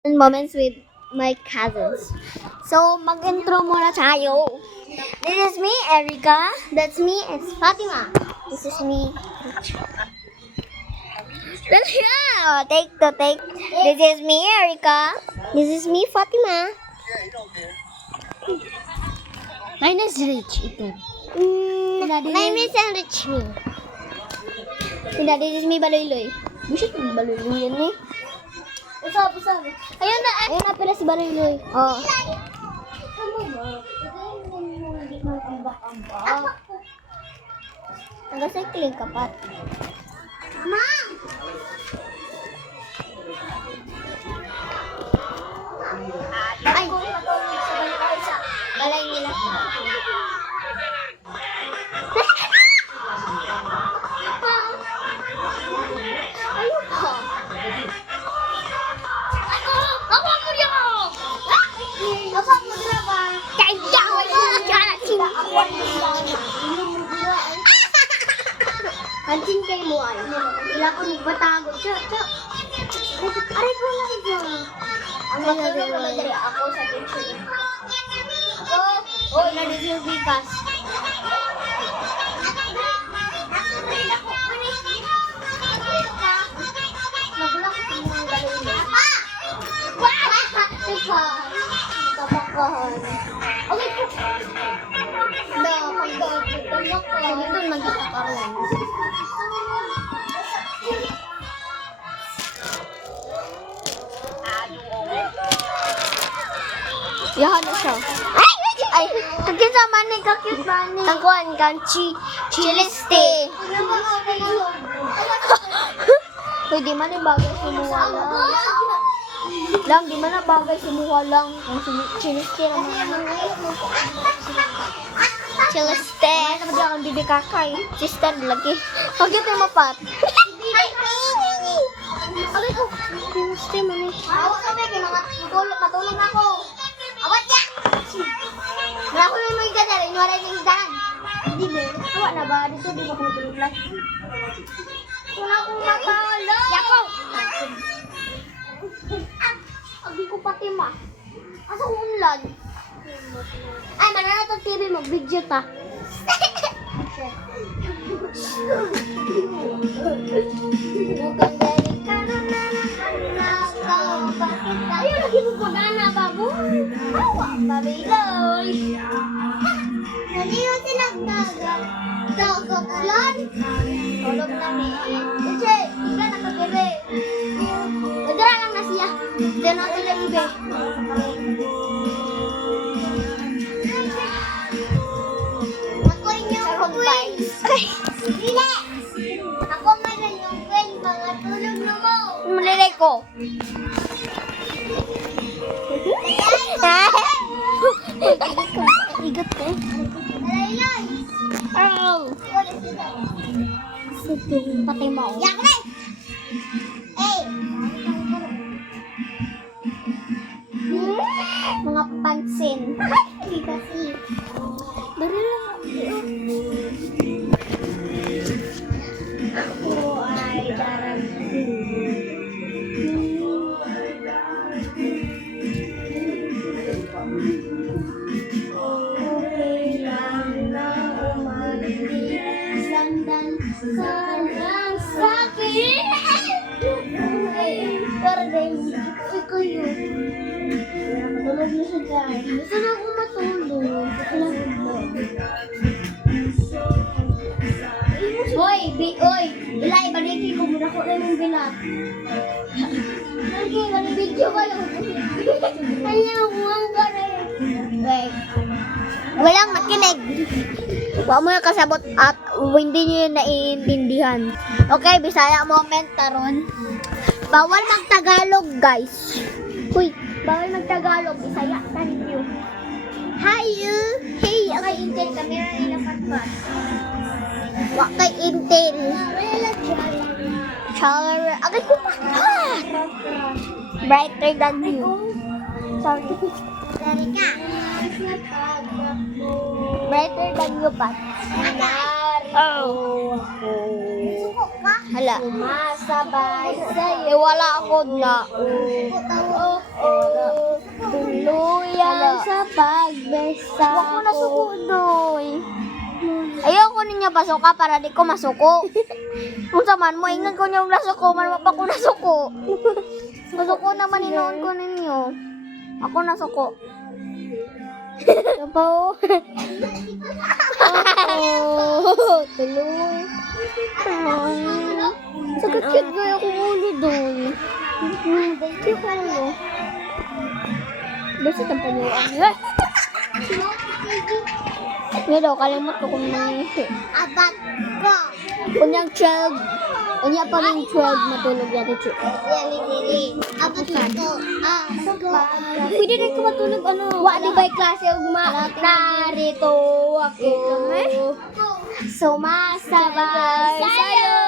Moments with my cousins. So, mag-intro muna tayo. This is me, Erica. That's me, it's Fatima. This is me. Yeah, take to take. This is me, Erica. This is me, Fatima. My name is Rich, ito. Name is Enrich me. This is me, Baloyloy. Busit mo Baloyloy yan eh. Usap. Ayun na pala si Baloyloy. Oo. Nag-cycling ka pa. Ma! Ay! Balay nila. Ayun pa. Apa mo diyan? Apa mo diyan ba? Kaya Hancing kay mo ay. Ila ko magbatago. Aray ko lang dyan. Ang magkano ko na dali ako sa picture. Oh, na-deserve bigas. Nagulak ko mga galawin. Papa! Papa! Kapakahan. Okay po. Pagdagdag ko. Ito magkita ka rin. Yahan na siya. Ay! Kagin sa mani, kakit mani. Tangkuhan kan, chiliste. Uy, di man yung bagay sumuha lang. Di man na bagay sumuha lang. Ang chiliste naman. Chiliste. Ano ba ang bibi kakay? Sister, lagi. Pagkat yung mapat. Agay ko. Chiliste man eh. Awak kami, matulog ako. Awat ya! Wala ko yung mga ganda, inuwala yung isdaan. Hindi ba? Awak na ba? Dito di ba kung tulog lang? Wala akong matulog! Yako! Agi ko pati ma. Asa ko unlan? Ay, manana itong TV mo. Video ta. Mukhang galing ka na ayun, lagi mo pagana, babu. Awa, babiloy. Naliyo sinagdagat. Dagatlan. Tulog na ni. Kasi, iga nakagiri. Nagdara lang na siya. Diyan natin lang ibe. Ako inyong queen. Dile! Ako man yung queen. Mga tulog na mo. Malilay ko. Igat ko. Laylay. Oh. Pati mo. Yakre. Eh. Mga pansin. Hindi kasi. Dari lang. Ako ay darating. Okay lang na umalis landan ka lang sa'kin. Pero dahil ikaw yun. Matulog na siya dyan. Gusto na ako matulog. Hoy! Hoy! Ilay, balikin ko muna ko na yung binat. Lagi, video ka lang. Ayaw, huwag ka na yun. Wait. Walang nakinig. Huwag mo yung kasabot at hindi nyo yung naiintindihan. Okay, Bisaya moment taron. Bawal mag-Tagalog, guys. Uy, bawal mag-Tagalog. Bisaya, thank you. Hi, you. Hey, okay, Intel. Camera nila patpat. Wak kay Intel. Challenger. Agay ko patpat. Brighter than you. Sorry. Erika. Brighter than you, Pat. Oh. Suko ka? Hala. Sumasabay sa'yo. Wala ako na. nga pasuka para di ko masuko. Kung saman mo, ingnan ko niyong nasuko, man pa ko nasuko. Masuko naman inoon ko ninyo. Ako nasuko. Ito pa oh. Oh, tuloy. Sakit-kit ba ako ulo doon? Thank you ka mo. Basta ang panuan niya. Nga daw, kalimot ko kung nangyayari. Abat ko. Kunyang 12. Kunya pa rin 12 matulog natin siya. Abat ko. Pwede rin ko matulog ano. Wa di ba'y klase ugma. Narito ako. Sumasabay sa'yo.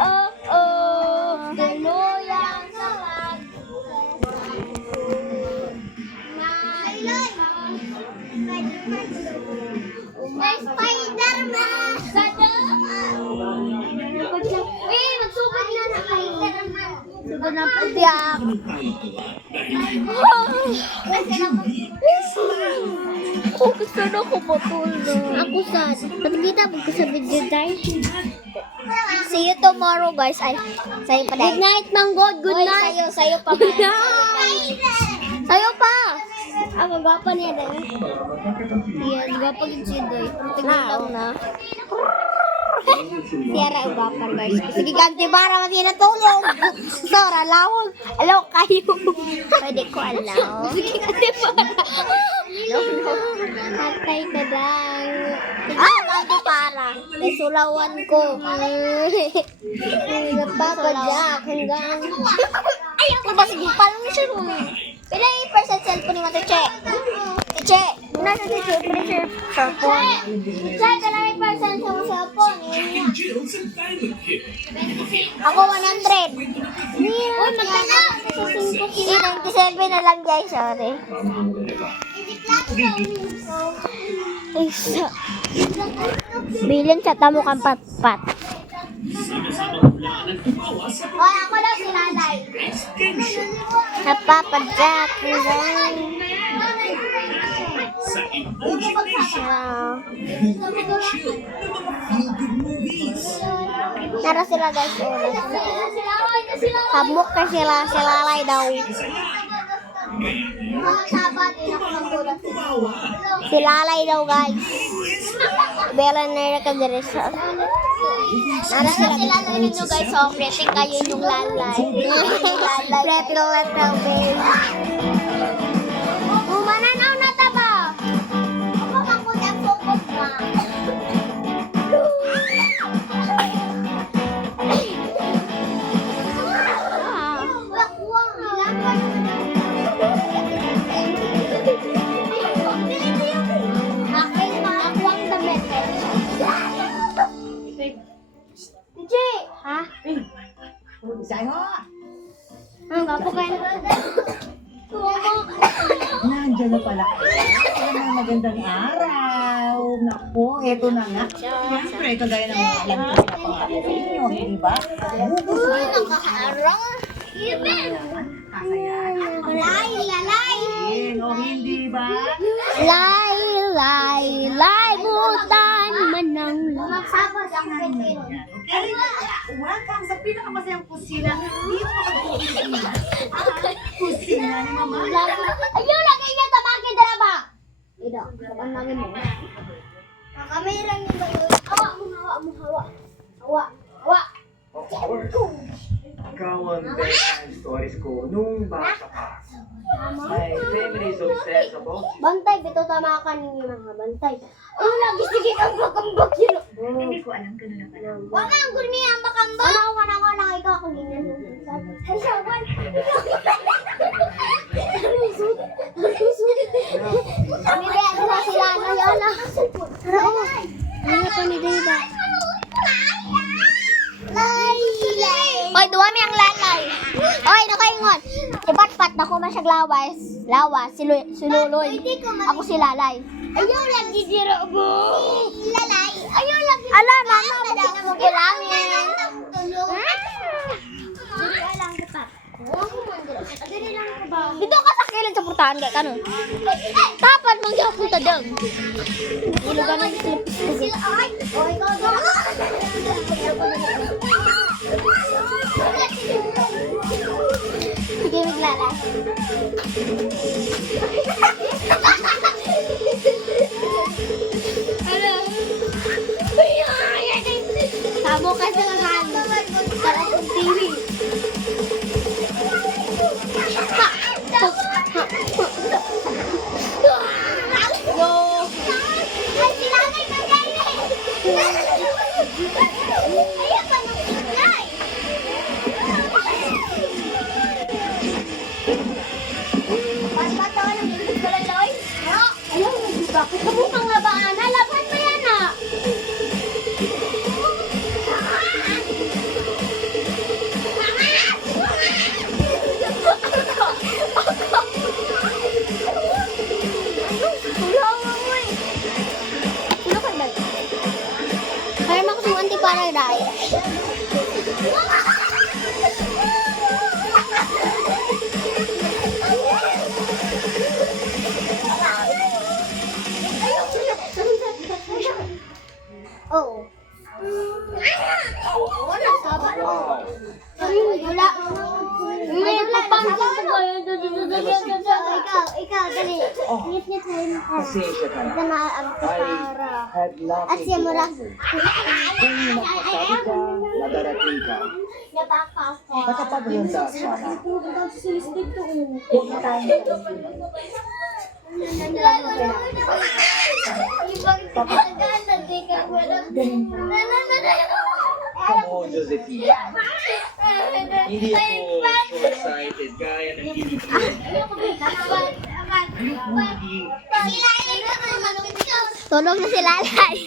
Oh, oh. Tuloy ang salag. Spider-Man! Magsugod na na Spider-Man. Sugod na pagdiyak. Gusto na ko matulog. Ako sad. Pagkita mo ko sa video guys. See you tomorrow guys. Ay, sa'yo pa dahil. Good night, Manggod. Good night. Sa'yo pa. Good night. Sa'yo pa. Ako gwapa niya dahil. Yan, gwapa din siya dahil. Tingnan lang na. Siyara ang gwapa guys. Sige ganti para mati na tulog. Sora, lawag. Alaw kayo. Pwede ko alaw. Sige ganti para. Hatay ka lang. Ganti para. May sulawan ko. Napapadyak hanggang. Ayaw ko ba sige palang siya rin. Pila yung percent cellphone ni Mata Che? Che, nasa si Che, pressure cellphone. Che, kala yung percent sa mga cellphone. Ako 100. Uy, magkana. 97 na lang guys, sorry. Bilin sa tamo kang pat-pat. Hoy, ako daw si Nanay. Napapadyak lang. Sa Emoji Nation, chill ng mga feel-good movies. Nara sila guys. Hamok ka sila. Silalay daw. Silalay daw guys. Bela na ka diresa. Nara sila ninyo guys. So, rating kayo yung lalay. Rating letter babe. Umananaw na taba. Ako makot ang focus na. Ha? Ang gapo kayo. Nandiyan na pala kayo. Ang magandang araw. Naku, eto na nga. Siyempre, ito gaya ng mga alam ko na pangalan sa inyo, hindi ba? Uy, nakaharang. Lay, lalay. O hindi ba? Lay, lay, lay. Butan manang magsabot ang pwede. Okay? Welcome sa pinakamasayang kusina. Dito ka mag-kusina. Kusina ni Mama. Ayun, lagay niya tabagin dala ba? Ida, saban lagi mo. Kakamera niya ba yun? Hawa mo, hawa mo, hawa. Hawa, hawa. Ikaw ang bedtime stories ko nung bata pa. My family is obsessed about you. Bantay, bito tama ka ninyo mga bantay. Ano lagi sige kang bakambak yun? Hindi ko alam kung ano pala. Wala ang gurmi ang bakambak. Ano ako na ikaw kung ganyan. Ay, sawan. Kami ba yan na sila na yan na. Ano pa ni Dida? Oy, duwami ang lalay. Oy, nakaingon. Ipat-pat na ko masyag lawas. Lawas, si Luloy. Ako si Lalay. Ayaw lagi dira mo. Lalay. Ayaw lagi. Ala, mama, mo kinamugilangin. Tulong. Lang kita. Dito ka sa kilid sa purtahan kay kano. Dapat mang siya punta dang. Ilugan ng slip. Sige, maglalas. Tabo ka sa lakan. Sarap ng TV. Yo. Ay, sinanay na gani. Ayaw pa ng sinay. Pas ba ito? Nagigit ka lang, Loy? Ayaw, bakit ka mo pang labaan? Laban mo yan, ah. Kaya makusong anti-paradise. Oh. Wala. May papangkin ko. Ikaw, dali. Ngit-ngit tayo. Pasensya ka na. Ito na ang para. Had nothing At siya mo lang. Kung nakasabi ka, nadarating ka, makapaghanda sana. Huwag na tayong Come on, Josephine. Hindi ako short-sighted gaya ng kinikita. Tulog na si Lalay.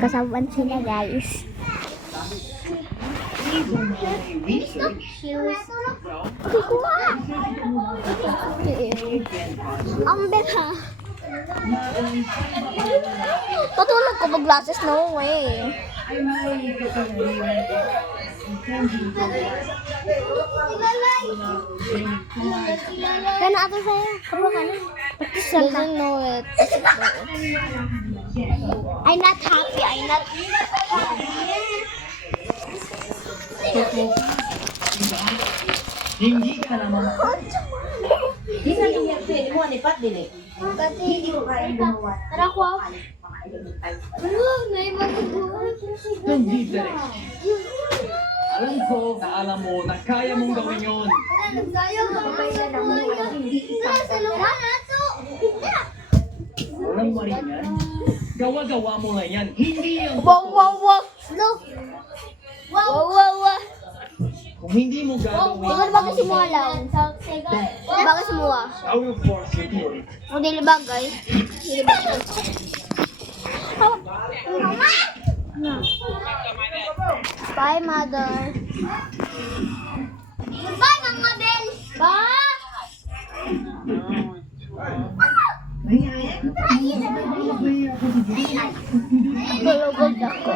Kasabuan sila, guys. Ang beta. Patulog ko pag glasses, no way. Kana ato sa'yo. Kapag ka na. Doesn't know it. I'm not happy. I'm not Hindi ka na mamakot. Di na niya pwede mo, nipat dili. Hindi ko kaya gumawa. Tara ko. Hindi direct. Alam ko na alam mo na kaya mong gawin yun. Walang wari yan. Gawa-gawa mo lang yan. Hindi yan. Wow, wow, wow. Look. Wow, wow, wow. Kung hindi mo gagawin, Bakit bagay si Mua lang? Bagay si Mua. I will force you to do it. Ang dili bagay. Dili bagay. Bye, mother. Bye, Mama Bell. Bye. Tulugod ako.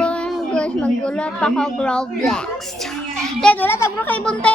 Bye, guys. Magulat ako Roblox. Te, wala tagro kay Bunte.